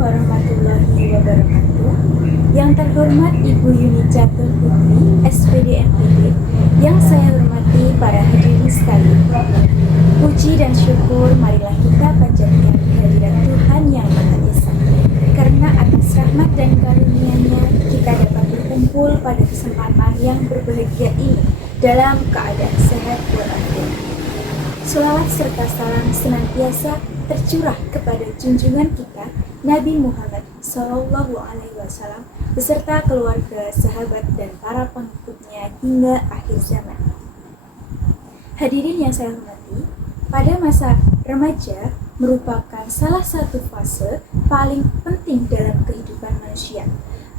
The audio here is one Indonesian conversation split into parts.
warahmatullahi wabarakatuh. Yang terhormat Ibu Yuni Catur Putri, SPD MPD, yang saya hormati para hadirin sekalian. Puji dan syukur marilah kita panjatkan kehadirat Tuhan Yang Maha Esa. Karena atas rahmat dan karunia-Nya kita dapat berkumpul pada kesempatan yang berbahagia ini dalam keadaan sehat walafiat. Selawat serta salam senantiasa tercurah kepada junjungan kita Nabi Muhammad Sallallahu Alaihi Wasallam beserta keluarga, sahabat, dan para pengikutnya hingga akhir zaman. Hadirin yang saya hormati, pada masa remaja merupakan salah satu fase paling penting dalam kehidupan manusia.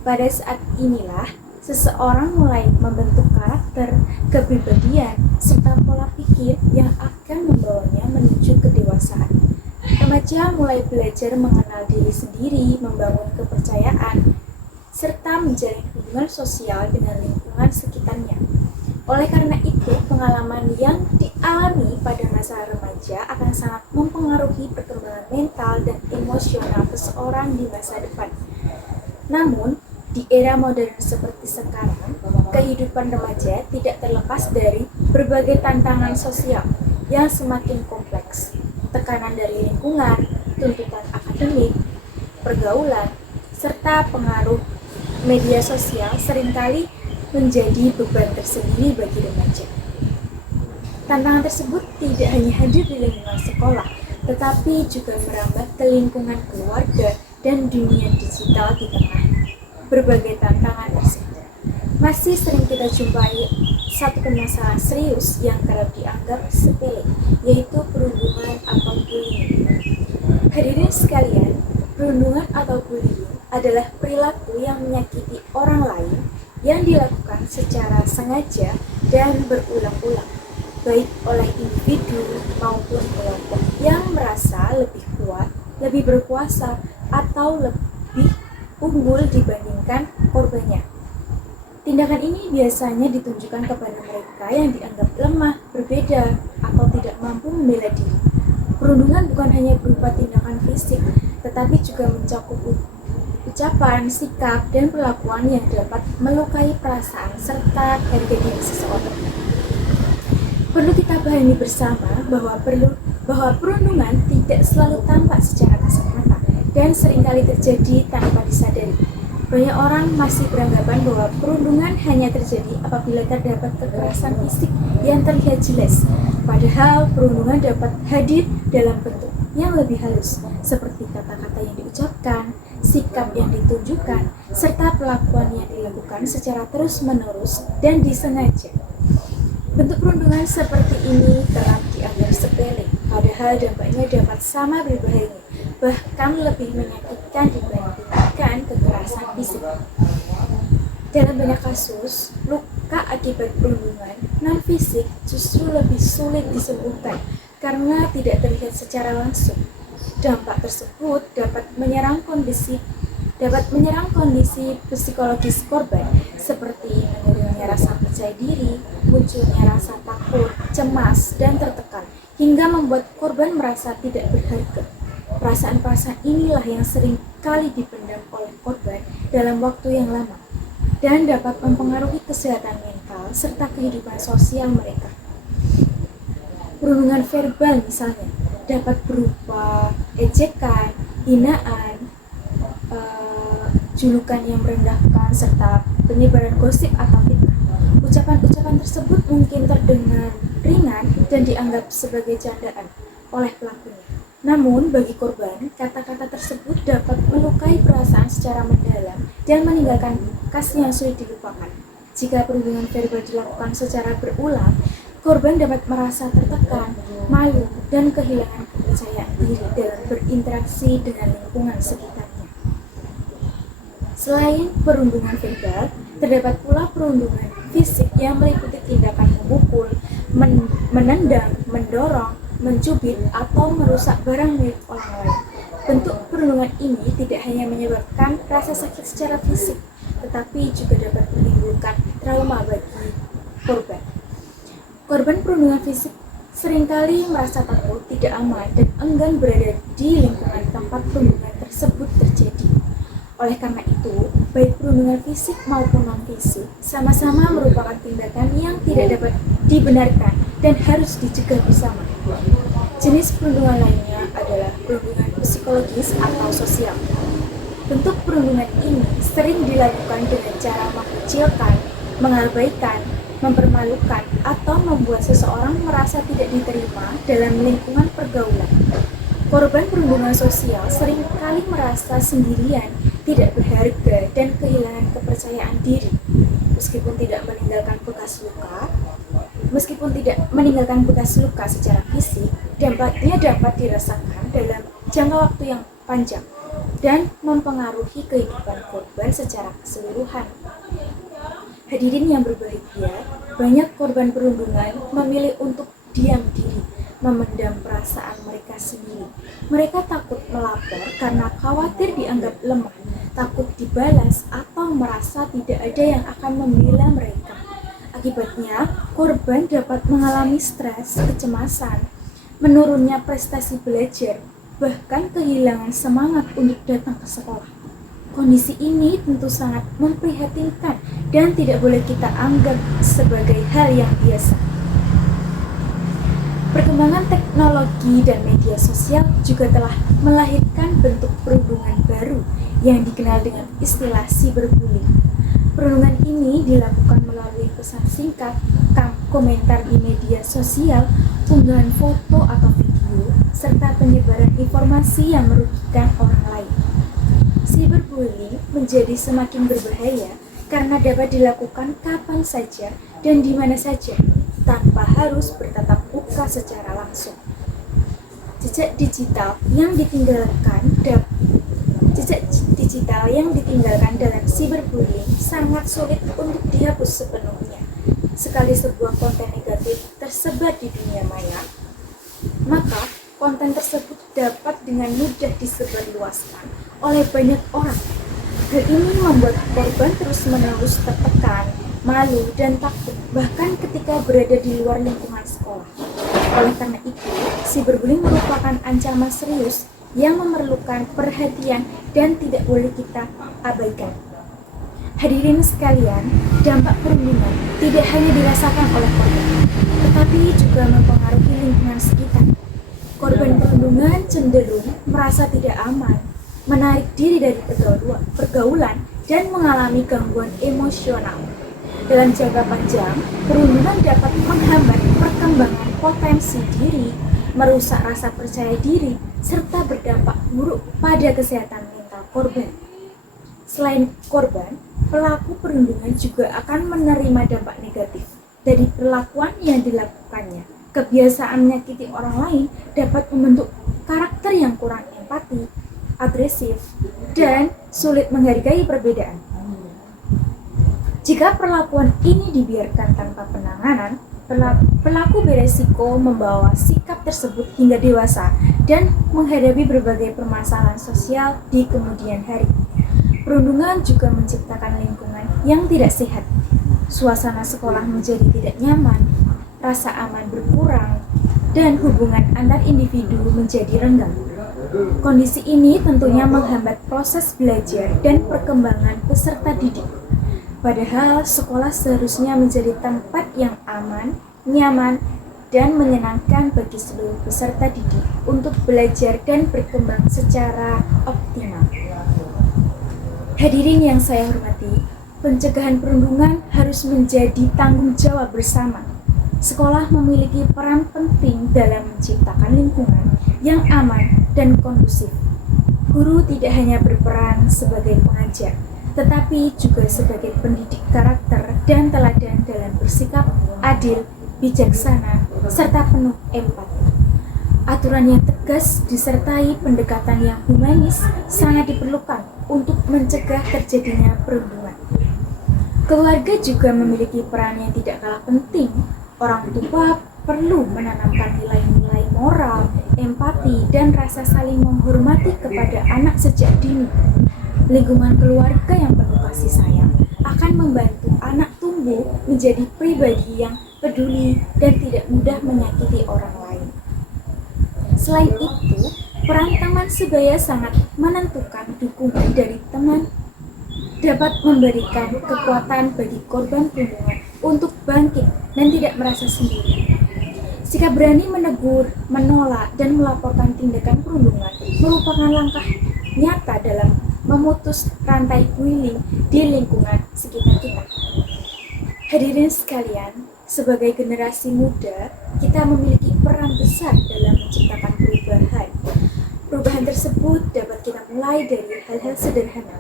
Pada saat inilah seseorang mulai membentuk karakter, kepribadian, serta pola pikir yang akan membawanya menuju kedewasaan. Remaja mulai belajar mengenal diri sendiri, membangun kepercayaan, serta menjalin hubungan sosial dengan lingkungan sekitarnya. Oleh karena itu, pengalaman yang dialami pada masa remaja akan sangat mempengaruhi perkembangan mental dan emosional seseorang di masa depan. Namun, di era modern seperti sekarang, kehidupan remaja tidak terlepas dari berbagai tantangan sosial yang semakin kompleks. Tekanan dari lingkungan, tuntutan akademik, pergaulan, serta pengaruh media sosial seringkali menjadi beban tersendiri bagi remaja. Tantangan tersebut tidak hanya hadir di lingkungan sekolah, tetapi juga merambah ke lingkungan keluarga dan dunia digital di tengah berbagai tantangan tersebut. Masih sering kita jumpai satu permasalahan serius yang kerap dianggap sepele, yaitu perundungan atau bullying. Hadirin sekalian, perundungan atau bullying adalah perilaku yang menyakiti orang lain yang dilakukan secara sengaja dan berulang-ulang, baik oleh individu maupun kelompok yang merasa lebih kuat, lebih berkuasa, atau lebih unggul dibandingkan korbannya. Tindakan ini biasanya ditunjukkan kepada mereka yang dianggap lemah, berbeda, atau tidak mampu membela diri. Perundungan bukan hanya berupa tindakan fisik, tetapi juga mencakup ucapan, sikap, dan perlakuan yang dapat melukai perasaan serta harga diri seseorang. Perlu kita pahami bersama bahwa perundungan tidak selalu tampak secara kasat mata dan seringkali terjadi tanpa disadari. Banyak orang masih beranggapan bahwa perundungan hanya terjadi apabila terdapat kekerasan fisik yang terlihat jelas. Padahal perundungan dapat hadir dalam bentuk yang lebih halus, seperti kata-kata yang diucapkan, sikap yang ditunjukkan, serta perlakuan yang dilakukan secara terus-menerus dan disengaja. Bentuk perundungan seperti ini kerap dianggap sepele, padahal dampaknya dapat sama berbahaya, bahkan lebih menyakitkan dibandingkan kekerasan fisik. Dalam banyak kasus, luka akibat perundungan non-fisik justru lebih sulit disembuhkan karena tidak terlihat secara langsung. Dampak tersebut dapat menyerang kondisi psikologis korban, seperti menurunnya rasa percaya diri, munculnya rasa takut, cemas, dan tertekan, hingga membuat korban merasa tidak berharga. Perasaan-perasaan inilah yang sering kali dipendam oleh korban dalam waktu yang lama dan dapat mempengaruhi kesehatan mental serta kehidupan sosial mereka. Perundungan verbal misalnya dapat berupa ejekan, hinaan, julukan yang merendahkan, serta penyebaran gosip atau fitnah. Ucapan-ucapan tersebut mungkin terdengar ringan dan dianggap sebagai candaan oleh pelakunya. Namun, bagi korban, kata-kata tersebut dapat melukai perasaan secara mendalam dan meninggalkan bekas yang sulit dilupakan. Jika perundungan verbal dilakukan secara berulang, korban dapat merasa tertekan, malu, dan kehilangan kepercayaan diri dalam berinteraksi dengan lingkungan sekitarnya. Selain perundungan verbal, terdapat pula perundungan fisik yang meliputi tindakan memukul, menendang, mendorong, mencubit, atau merusak barang milik orang lain. Bentuk perundungan ini tidak hanya menyebabkan rasa sakit secara fisik, tetapi juga dapat menimbulkan trauma bagi korban. Korban perundungan fisik seringkali merasa takut, tidak aman, dan enggan berada di lingkungan tempat perundungan tersebut terjadi. Oleh karena itu, baik perundungan fisik maupun non-fisik sama-sama merupakan tindakan yang tidak dapat dibenarkan dan harus dicegah bersama. Jenis perundungan lainnya adalah perundungan psikologis atau sosial. Bentuk perundungan ini sering dilakukan dengan cara mengecilkan, mengabaikan, mempermalukan, atau membuat seseorang merasa tidak diterima dalam lingkungan pergaulan. Korban perundungan sosial seringkali merasa sendirian, tidak berharga, dan kehilangan kepercayaan diri. Meskipun tidak meninggalkan bekas luka secara fisik, dampaknya dapat dirasakan dalam jangka waktu yang panjang dan mempengaruhi kehidupan korban secara keseluruhan. Hadirin yang berbahagia, banyak korban perundungan memilih untuk diam diri, memendam perasaan mereka sendiri. Mereka takut melapor karena khawatir dianggap lemah, takut dibalas, atau merasa tidak ada yang akan membela mereka. Akibatnya, korban dapat mengalami stres, kecemasan, menurunnya prestasi belajar, bahkan kehilangan semangat untuk datang ke sekolah. Kondisi ini tentu sangat memprihatinkan dan tidak boleh kita anggap sebagai hal yang biasa. Perkembangan teknologi dan media sosial juga telah melahirkan bentuk perundungan baru yang dikenal dengan istilah cyberbullying. Perundungan ini dilakukan melalui pesan singkat, komentar di media sosial, unggahan foto atau video, serta penyebaran informasi yang merugikan orang lain. Cyberbullying menjadi semakin berbahaya karena dapat dilakukan kapan saja dan di mana saja, tanpa harus bertatap muka secara langsung. Jejak digital yang ditinggalkan dalam cyberbullying sangat sulit untuk dihapus sepenuhnya. Sekali sebuah konten negatif tersebar di dunia maya, maka konten tersebut dapat dengan mudah disebarluaskan oleh banyak orang. Hal ini membuat korban terus-menerus tertekan, malu, dan takut, bahkan ketika berada di luar lingkungan sekolah. Oleh karena itu, cyberbullying merupakan ancaman serius yang memerlukan perhatian dan tidak boleh kita abaikan. Hadirin sekalian, dampak perundungan tidak hanya dirasakan oleh korban, tetapi juga mempengaruhi lingkungan sekitar. Korban perundungan cenderung merasa tidak aman, menarik diri dari pergaulan, dan mengalami gangguan emosional. Dalam jangka panjang, perundungan dapat menghambat perkembangan potensi diri, merusak rasa percaya diri, serta berdampak buruk pada kesehatan mental korban. Selain korban, pelaku perundungan juga akan menerima dampak negatif dari perlakuan yang dilakukannya. Kebiasaan menyakiti orang lain dapat membentuk karakter yang kurang empati, agresif, dan sulit menghargai perbedaan. Jika perlakuan ini dibiarkan tanpa penanganan, pelaku beresiko membawa sikap tersebut hingga dewasa dan menghadapi berbagai permasalahan sosial di kemudian hari. Perundungan juga menciptakan lingkungan yang tidak sehat. Suasana sekolah menjadi tidak nyaman, rasa aman berkurang, dan hubungan antar individu menjadi renggang. Kondisi ini tentunya menghambat proses belajar dan perkembangan peserta didik. Padahal sekolah seharusnya menjadi tempat yang aman, nyaman, dan menyenangkan bagi seluruh peserta didik untuk belajar dan berkembang secara optimal. Hadirin yang saya hormati, pencegahan perundungan harus menjadi tanggung jawab bersama. Sekolah memiliki peran penting dalam menciptakan lingkungan yang aman dan kondusif. Guru tidak hanya berperan sebagai pengajar, tetapi juga sebagai pendidik karakter dan teladan dalam bersikap adil, bijaksana, serta penuh empati. Aturan yang tegas disertai pendekatan yang humanis sangat diperlukan untuk mencegah terjadinya perundungan. Keluarga juga memiliki peran yang tidak kalah penting. Orang tua perlu menanamkan nilai-nilai moral, empati, dan rasa saling menghormati kepada anak sejak dini. Lingkungan keluarga yang penuh kasih sayang akan membantu anak tumbuh menjadi pribadi yang peduli dan tidak mudah menyakiti orang lain. Selain itu, Peran teman sebaya sangat menentukan. Dukungan dari teman dapat memberikan kekuatan bagi korban perundungan untuk bangkit dan tidak merasa sendiri. Sikap berani menegur, menolak, dan melaporkan tindakan perundungan merupakan langkah nyata dalam memutus rantai bullying di lingkungan sekitar kita. Hadirin sekalian, sebagai generasi muda, kita memiliki peran besar dalam menciptakan perubahan. Perubahan tersebut dapat kita mulai dari hal-hal sederhana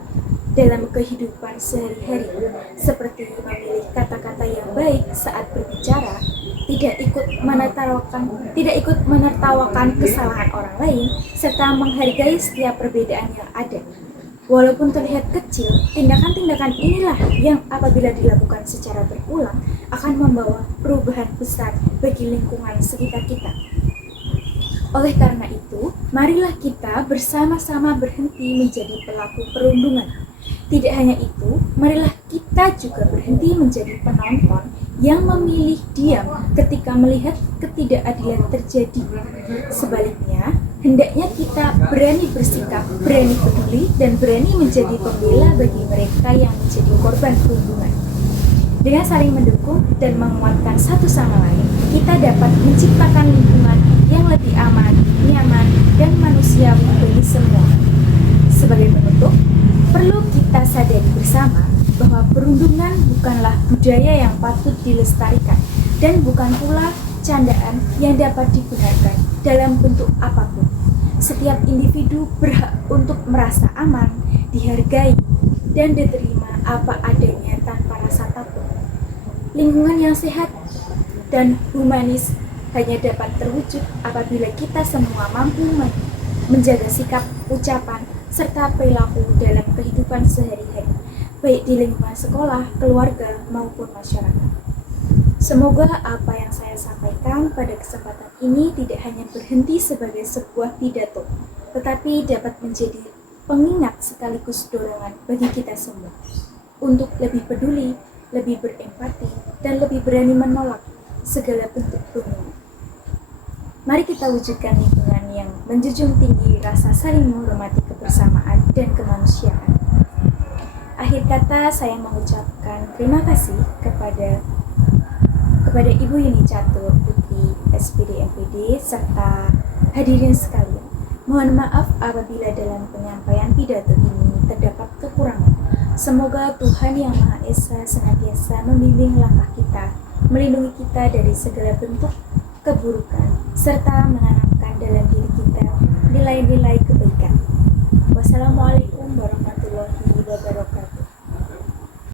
dalam kehidupan sehari-hari, seperti memilih kata-kata yang baik saat berbicara, tidak ikut menertawakan kesalahan orang lain, serta menghargai setiap perbedaan yang ada. Walaupun terlihat kecil, tindakan-tindakan inilah yang apabila dilakukan secara berulang akan membawa perubahan besar bagi lingkungan sekitar kita. Oleh karena itu, marilah kita bersama-sama berhenti menjadi pelaku perundungan. Tidak hanya itu, marilah kita juga berhenti menjadi penonton yang memilih diam ketika melihat ketidakadilan terjadi. Sebaliknya, hendaknya kita berani bersikap, berani peduli, dan berani menjadi pembela bagi mereka yang menjadi korban perundungan. Dengan saling mendukung dan menguatkan satu sama lain, kita dapat menciptakan lingkungan yang lebih aman, nyaman, dan manusiawi bagi semua. Sebagai penutup, perlu kita sadari bersama bahwa perundungan bukanlah budaya yang patut dilestarikan dan bukan pula candaan yang dapat digunakan dalam bentuk apapun. Setiap individu berhak untuk merasa aman, dihargai, dan diterima apa adanya tanpa rasa takut. Lingkungan yang sehat dan humanis hanya dapat terwujud apabila kita semua mampu menjaga sikap, ucapan, serta perilaku dalam kehidupan sehari-hari, baik di lingkungan sekolah, keluarga, maupun masyarakat. Semoga apa yang saya sampaikan pada kesempatan ini tidak hanya berhenti sebagai sebuah pidato, tetapi dapat menjadi pengingat sekaligus dorongan bagi kita semua untuk lebih peduli, lebih berempati, dan lebih berani menolak segala bentuk perundungan. Mari kita wujudkan lingkungan yang menjunjung tinggi rasa saling menghormati kebersamaan dan kemanusiaan. Akhir kata, saya mengucapkan terima kasih kepada Ibu Yuni Catur Putri SPD MPD serta hadirin sekalian. Mohon maaf apabila dalam penyampaian pidato ini terdapat kekurangan. Semoga Tuhan Yang Maha Esa senantiasa membimbing langkah kita, melindungi kita dari segala bentuk keburukan, serta menanamkan dalam diri kita nilai-nilai kebaikan. Wassalamualaikum warahmatullahi wabarakatuh.